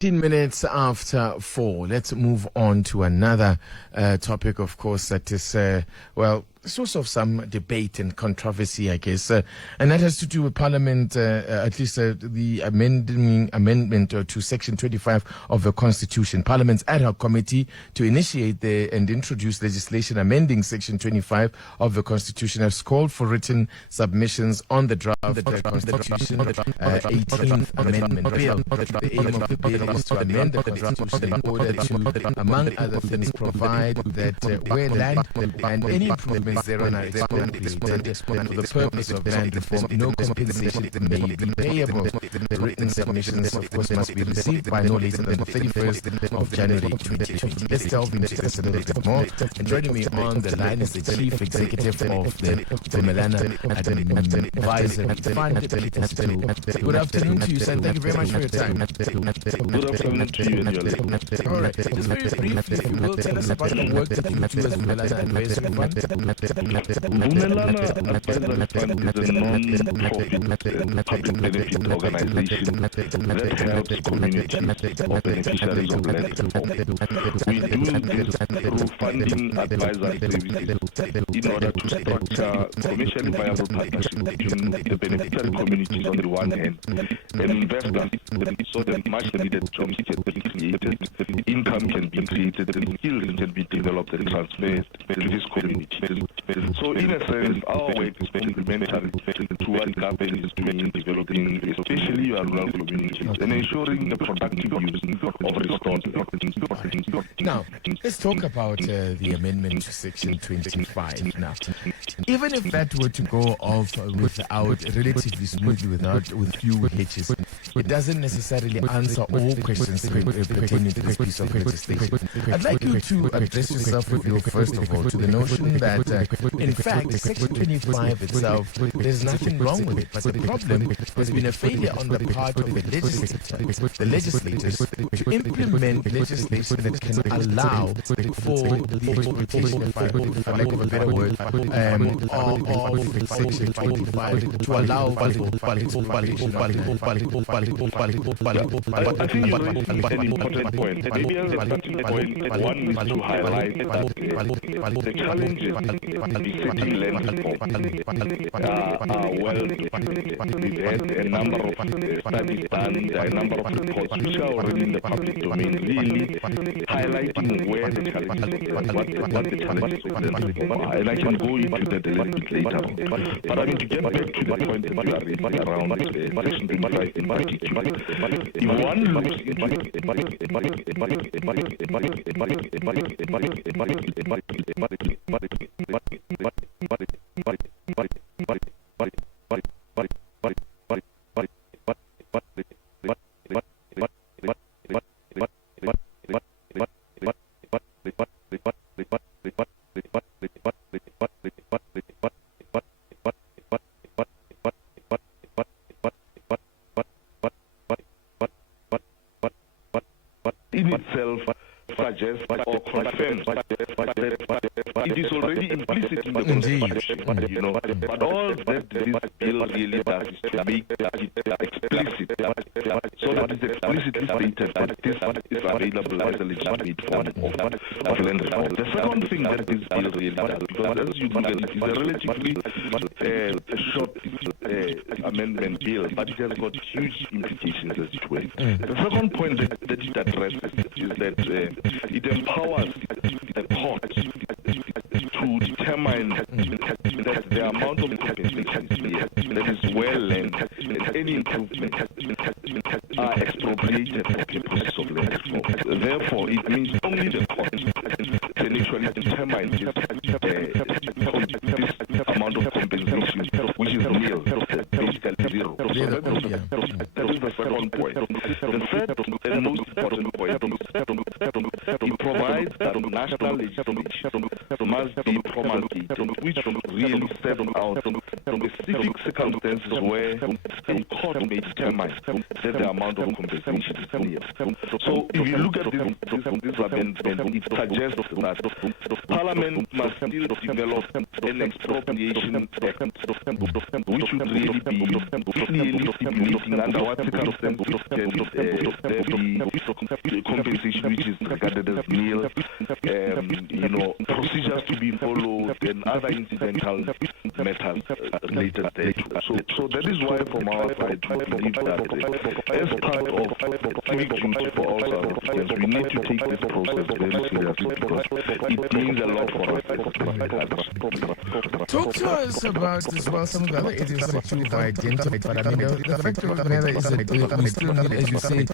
15 minutes after 4. Let's move on to another topic, of course, that is, source of some debate and controversy, I guess. And that has to do with Parliament, at least the amendment to Section 25 of the Constitution. Parliament's ad hoc committee to initiate and introduce legislation amending Section 25 of the Constitution has called for written submissions on the draft of the Constitution 18th Amendment Bill. The aim of the bill is to amend the Constitution in order to, among other things, provide that where land and any improvements thereon are expropriated for the purpose of land reform, no compensation may be payable. The written submissions, of course, must be received by no later than the 31st of January 2020. Let's delve into this a little bit more. And joining me on the line is the Chief Executive of the Vumelana Advisory Fund, Setou. Good afternoon to you, sir. Thank you very much for your time. Good afternoon to you and your listeners. All right, just very briefly, if you will, tell us about the work that you do as Vumelana Advisory Fund. Vumelana Advisory Fund is a non-profit public benefit organization that helps communities or beneficiaries of land reform. We do this through funding advisory services in order to structure commercially viable partnerships between the beneficiary communities on the one hand and investors so that much needed jobs can be created, income can be created, and skills can be developed and transferred to this community. So in a sense, our work is complementary to what government is doing in developing especially our rural communities and ensuring the productive use of resources. Now, let's talk about the amendment to Section 25 now. Even if that were to go off relatively smoothly with few hitches, it doesn't necessarily answer all questions pertaining to this piece of legislation. I'd like you to address yourself with you, first of all, to the notion that, in fact, Section 25 itself, there's nothing wrong with it. But the problem has been a failure on the part of the legislators to implement legislation that can allow for the expropriation, for lack of a better word, of Section 25 to allow I think you raised an important point. Maybe an important point one is to highlight that the challenges in setting land reform are well documented. We've had a number of studies done, a number of reports which are already in the public domain, really highlighting where the challenges are and what the challenges of land reform are. And I can go into that a little bit later on. But I mean, to get back to the point that you are raising around Section 25 in particular, if one looks in itself suggests or confirms that it is already implicit in the Constitution, But all that this bill really does is to make it explicit, so that it's explicitly stated that this is available as a legitimate form of land reform. The second thing that this bill really does, because as you know, it is a relatively short amendment bill, but it has got huge implications as it were. The second point that it addresses is that it empowers the court to determine that the amount of compensation that is well and any improvement are expropriated for the purpose of land reform. Therefore, it means only the court can actually determine this amount of compensation, which is nil, basically zero. That is the second point. The third and most important point, it provides provides that national legislation must be promulgated, which really sets out specific circumstances where a court may determine that the amount of compensation is clear. So if you look at this amendment, it suggests that Parliament must still develop an expropriation act, which would really be clearly stipulating under what circumstances can there be compensation which is regarded as nil, procedures to be followed, and other incidental matters related thereto. So that is why from our side we believe that as part of civic duty for all South Africans, we need to take this process very seriously because it means a lot for us. Talk to us about as well some of the other areas that you've identified. But I mean, the fact of the matter is that we still need, as you say,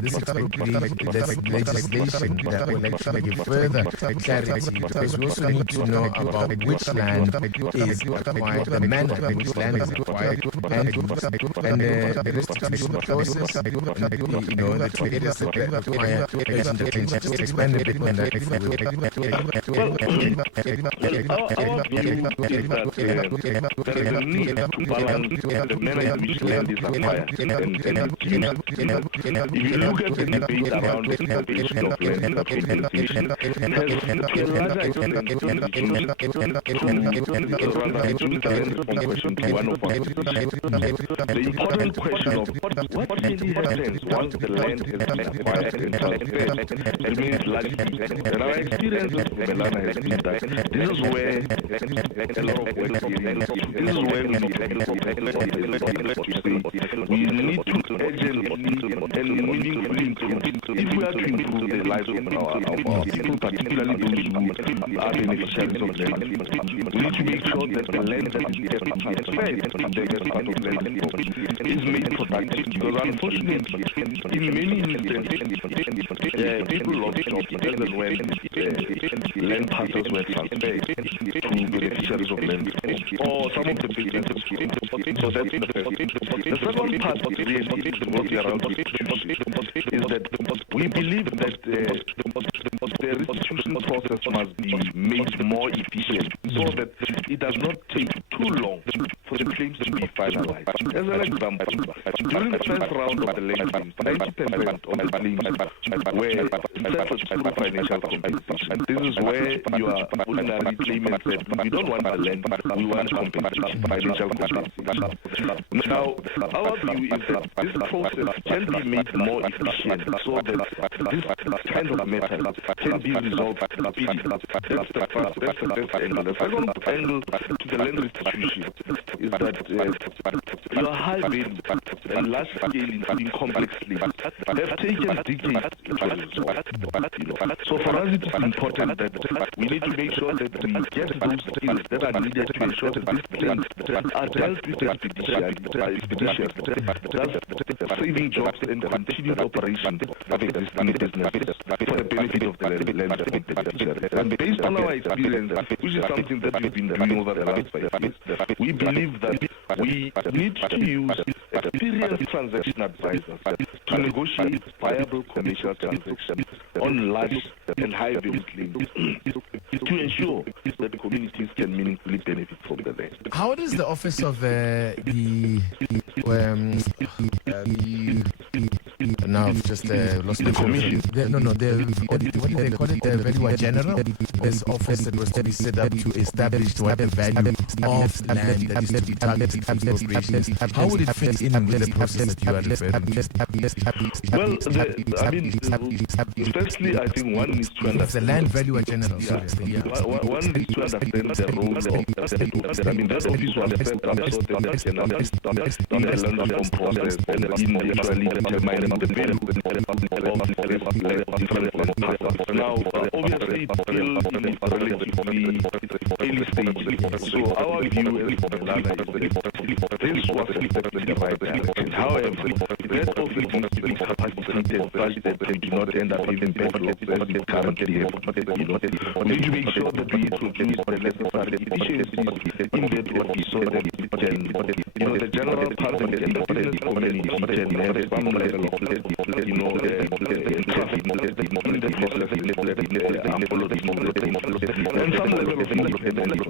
this expropriation legislation that will actually give further clarity, because we also need to know about which land is acquired, the manner in which land is acquired, and the restitution process, the two areas that require attention. Just expand a bit on that, if you will. Our view is that there is a need to balance the manner in which land is acquired and if you look at the debate around the expropriation of land and compensation, it has to a larger extent question to one of our the important question of what really happens once the land has been acquired and transferred remains largely. And our experience with Vumelana has been that this is where a lot of work is. This is where we need to urgently and meaningfully improve. If we are to improve the lives of our people, particularly those who are beneficiaries of land, we need to make sure that the land that is transferred is made productive. Because unfortunately, in many instances, people lost jobs even when land parcels were transferred to beneficiaries of land, or some of the businesses. So that's the first. The second part of the around is that we believe that the restitution process must be made more efficient so that it does not take too long for the claims to be finalized. As an example, during the first round of the land claims, 90% of the claims were set for financial compensation. This is where your ordinary claimant said, we don't want the land, we want compensation, financial compensation. Now, our view is that this process can be made more efficient so that this kind of matter can be resolved speedily. That's the first angle. The second angle to the land restitution is that your high rates and large scale, including complex claims, have taken decades to resolve. So for us it is important that we need to make sure that we get those skills that are needed to ensure that these claims are dealt with expeditiously, thus saving jobs and continued operation of existing businesses for the benefit of the land beneficiaries. And based on our experience, which is something that we've been doing over the last 5 years, we believe that we need to use experienced transaction advisors to negotiate viable commercial transactions on large and high value claims to ensure that the communities can meaningfully benefit from the land. How does the office of now I've just lost the commission. What do they call it? The Valuer General. This office that was to be set up to establish what the value of land that is to be targeted for expropriations. How would it fit in with the process that you are referring to? Well, firstly, I think one needs to understand the Land Valuer General. One needs to understand the role of that office was set up so that they can assist in the land reform process and in actually determining the value of different land parcels. Now, obviously, it's still in a relatively early stage. So our view as Vumelana is that this was expected the right time. However, that office needs to be capacitated such that they do not end up having backlogs as they currently have. We need to make sure that we introduce the necessary efficiencies in that office so that it can, the general public and the business community can have some level of, traffic in the and some level of independence.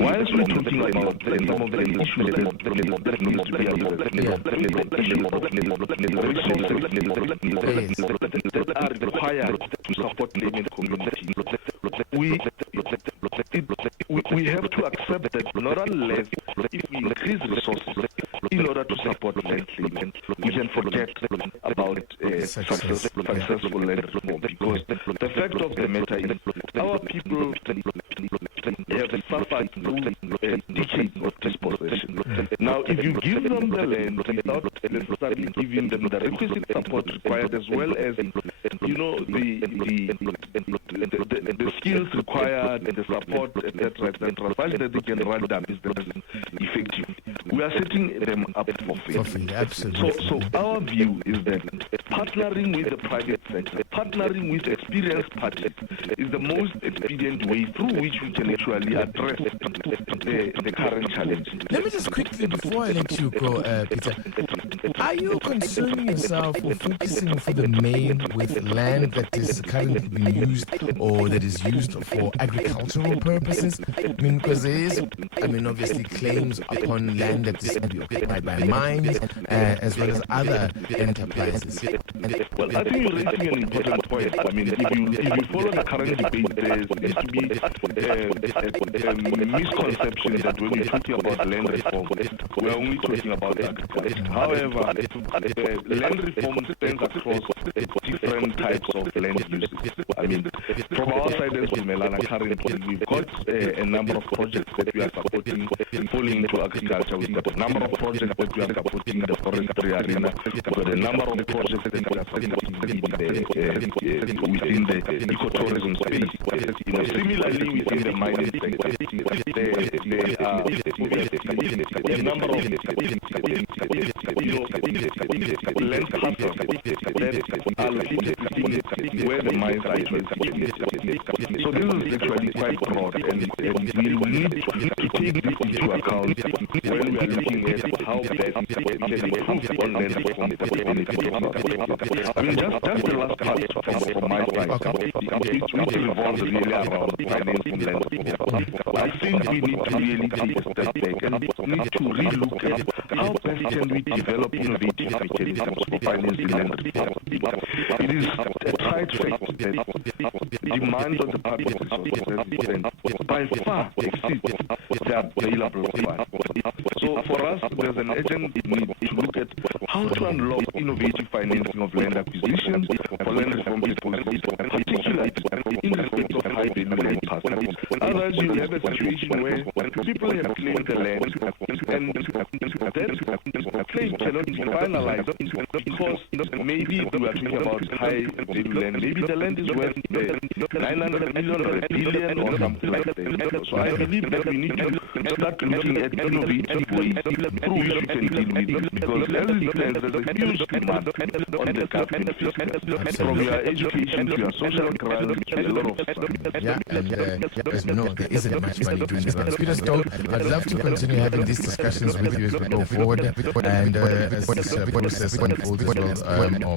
Whilst we're talking about some of the issues that needs to be addressed, the issue of resources that are required to support layman community, we have to accept that not unless if we increase resources in order to support land claiming, we can forget about successful land reform, because the fact of the matter is our people have suffered through decades of dispossession. Now, if you give them the land without necessarily giving them the requisite support required, as well as the skills required and the support, etc., such that they can run their business effective, we are setting them up for failure. Absolutely. So our view is that partnering with the private sector, partnering with experienced parties, is the most expedient way through which we can actually address the current challenge. Let me just quickly, before I let you go, Peter, are you concerning yourself or focusing for the main with land that is currently being used or that is used for agricultural purposes? I mean, because there is, obviously claims upon land that is occupied by mines as well as other enterprises. Well, I think you're raising an important point. I mean, if you follow the current debate, there seems to be a misconception that when we're talking about land reform, we're only talking about agriculture. However, land reform stands across different types of land uses. I mean, from our side as Vumelana, currently we've got a number of projects that we are supporting falling into agriculture. We've got a number of projects that we are supporting in the forestry arena. We've got a number of projects that we are supporting within the ecotourism space. Similarly, within the mining sector, there are a number of land parcels that are located where the mines are situated. So this is actually quite broad, and we will need to take this into account when we are looking at how best we can improve on land reform. I mean, just the last part from my side, which revolves really around financing land reform. I think we need to really take a step back and need to relook at how best can we develop innovative mechanisms for financing land reform. It is a tried fact that the demand on the public resources by far exceeds the available funds. So for us, there's an urgent need to look at how to unlock innovative financing of land acquisition for land reform policies, particularly in respect of high-value land parcels. Otherwise, you have a situation where people have claimed the land and that claim cannot be finalized because maybe we are talking about high-value land. Maybe the land is worth 900 million or a billion or something like that. So I believe that we need to start looking at innovative ways through which we can deal with it, because as it stands, there's a huge demand on the capital from your education to your social grants, a lot of stuff. Yeah, and there isn't much money doing this. Peter Setou, I'd love to continue having these discussions with you as we go forward, and as this process unfolds as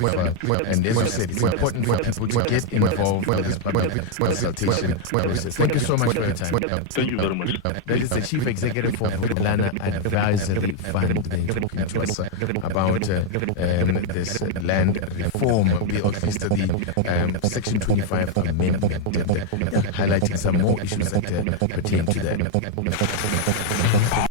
well. And as you said, it's important for people to get involved in this public consultation process. Thank you so much for your time. Thank you very much. That is the Chief Executive for Vumelana Advisory Fund. They talking to us about this land reform bill, at least the Section 25 amendment, highlighting some more issues that pertain to that.